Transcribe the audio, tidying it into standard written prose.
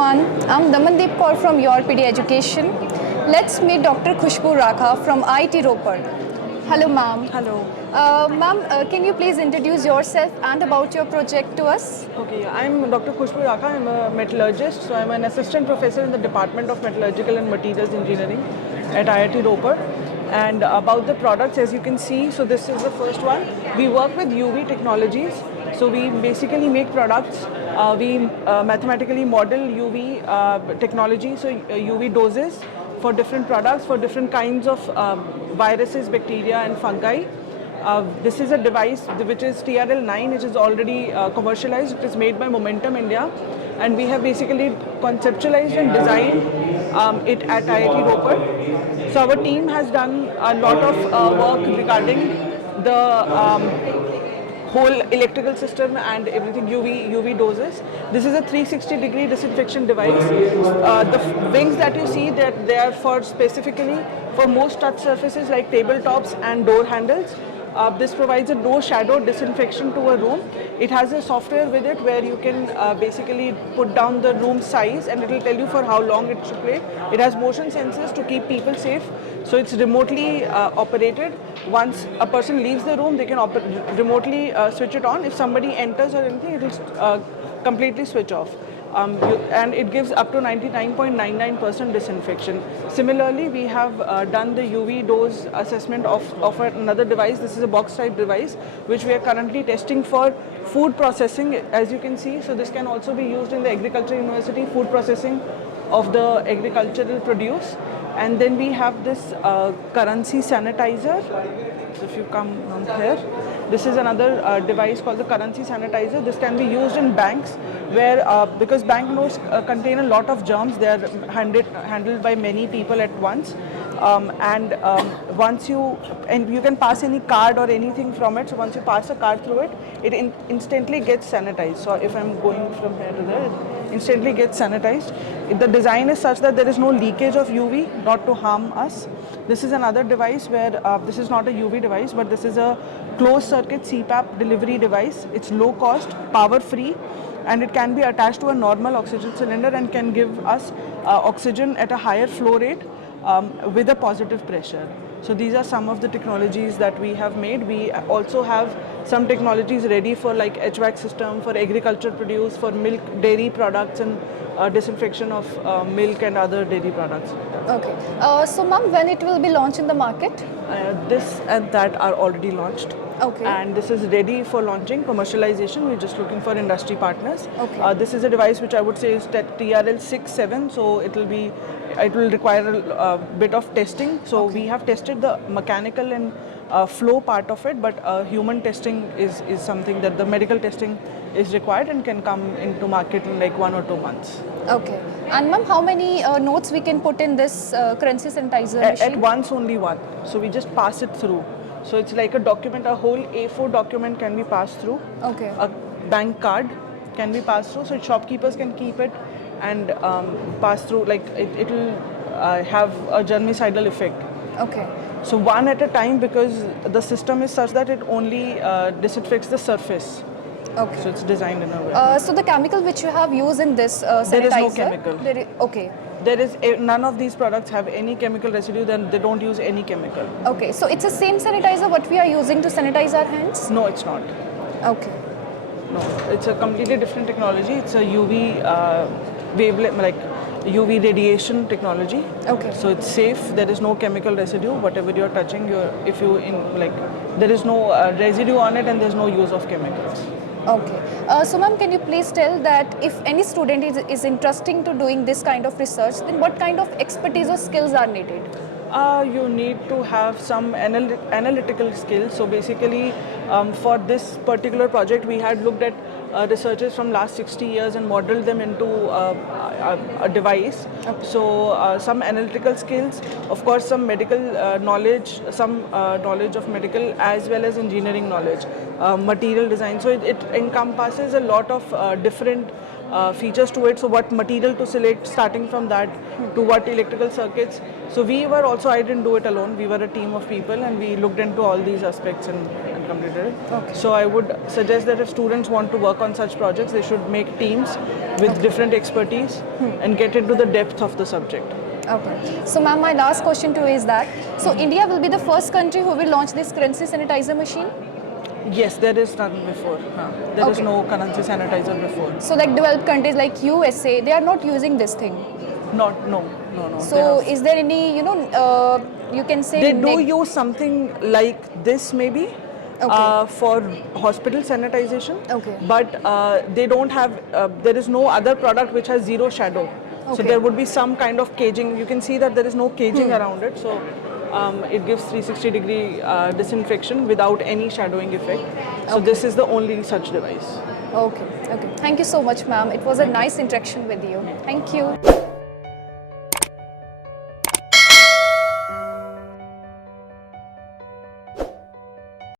everyone, I'm Damandeep Kaur from YourPedia Education. Let's meet Dr. Khushboo Rakha from IIT Ropar. Hello ma'am. Hello. Ma'am, can you please introduce yourself and about your project to us? Okay, I'm Dr. Khushboo Rakha. I'm a metallurgist, so I'm an assistant professor in the Department of Metallurgical and Materials Engineering at IIT Ropar. And about the products, as you can see, so this is the first one. We work with UV technologies. So we basically make products. We mathematically model UV technology, so UV doses for different products, for different kinds of viruses, bacteria and fungi. This is a device which is TRL9, which is already commercialized. It is made by Momentum India, and we have basically conceptualized and designed it at IIT Ropar. So our team has done a lot of work regarding the whole electrical system and everything, UV doses. This is a 360-degree disinfection device. The wings that you see, they are for specifically for most touch surfaces like tabletops and door handles. This provides a no shadow disinfection to a room. It has a software with it where you can basically put down the room size and it will tell you for how long it should play. It has motion sensors to keep people safe. So it's remotely operated. Once a person leaves the room, they can remotely switch it on. If somebody enters or anything, it will completely switch off. And it gives up to 99.99% disinfection. Similarly, we have done the UV dose assessment of another device. This is a box type device which we are currently testing for food processing, as you can see. So this can also be used in the Agriculture University, food processing of the agricultural produce. And then we have this currency sanitizer. So if you come on here, this is another device called the currency sanitizer. This can be used in banks where, because bank notes contain a lot of germs, they are handled by many people at once. Once you can pass any card or anything from it. So once you pass a card through it, it instantly gets sanitized. So if I'm going from here to there, it instantly gets sanitized. The design is such that there is no leakage of UV, not to harm us. This is another device where this is not a UV device, but this is a closed circuit CPAP delivery device. It's low cost, power free, and it can be attached to a normal oxygen cylinder and can give us oxygen at a higher flow rate with a positive pressure. So these are some of the technologies that we have made. We also have some technologies ready for like HVAC system, for agriculture produce, for milk, dairy products, and disinfection of milk and other dairy products. Okay. So ma'am, when it will be launched in the market? This and that are already launched. Okay. And this is ready for launching, commercialization. We're just looking for industry partners. Okay. This is a device which I would say is TRL6-7, so it will require a bit of testing. So we have tested the mechanical and flow part of it, but human testing is something that the medical testing is required and can come into market in like 1 or 2 months. Okay. And ma'am, how many notes we can put in this currency sanitizer machine? At once, only one. So we just pass it through. So it's like a document, a whole A4 document can be passed through. Okay. A bank card can be passed through, so shopkeepers can keep it and pass through, like it will have a germicidal effect. Okay. So one at a time, because the system is such that it only disinfects the surface. Okay. So it's designed in a way. So the chemical which you have used in this sanitizer? There is no chemical. Okay. There is none of these products have any chemical residue. Then they don't use any chemical. Okay. So it's the same sanitizer what we are using to sanitize our hands? No, it's not. Okay. No, it's a completely different technology. It's a UV wavelength, like UV radiation technology. Okay. So it's safe. There is no chemical residue. Whatever you're touching, there is no residue on it, and there's no use of chemicals. Okay. So ma'am, can you please tell that if any student is interested to doing this kind of research, then what kind of expertise or skills are needed? You need to have some analytical skills. So basically, for this particular project, we had looked at researchers from last 60 years and modeled them into a device. Okay. So some analytical skills, of course some medical knowledge, some knowledge of medical as well as engineering knowledge, material design. So it encompasses a lot of different features to it. So what material to select, starting from that to what electrical circuits So we were also, I didn't do it alone, we were a team of people and we looked into all these aspects and completed it. Okay. So I would suggest that if students want to work on such projects, they should make teams with different expertise and get into the depth of the subject. Okay. So ma'am, my last question to you is that, so India will be the first country who will launch this currency sanitizer machine? Yes, there is none before. There is no currency sanitizer before. So like developed countries like USA, they are not using this thing. No. So is there any, you can say... They do use something like this maybe for hospital sanitization. Okay. But they don't have, there is no other product which has zero shadow. So there would be some kind of caging. You can see that there is no caging around it. So it gives 360-degree disinfection without any shadowing effect. So this is the only such device. Okay. Thank you so much, ma'am. It was a nice interaction with you. Thank you.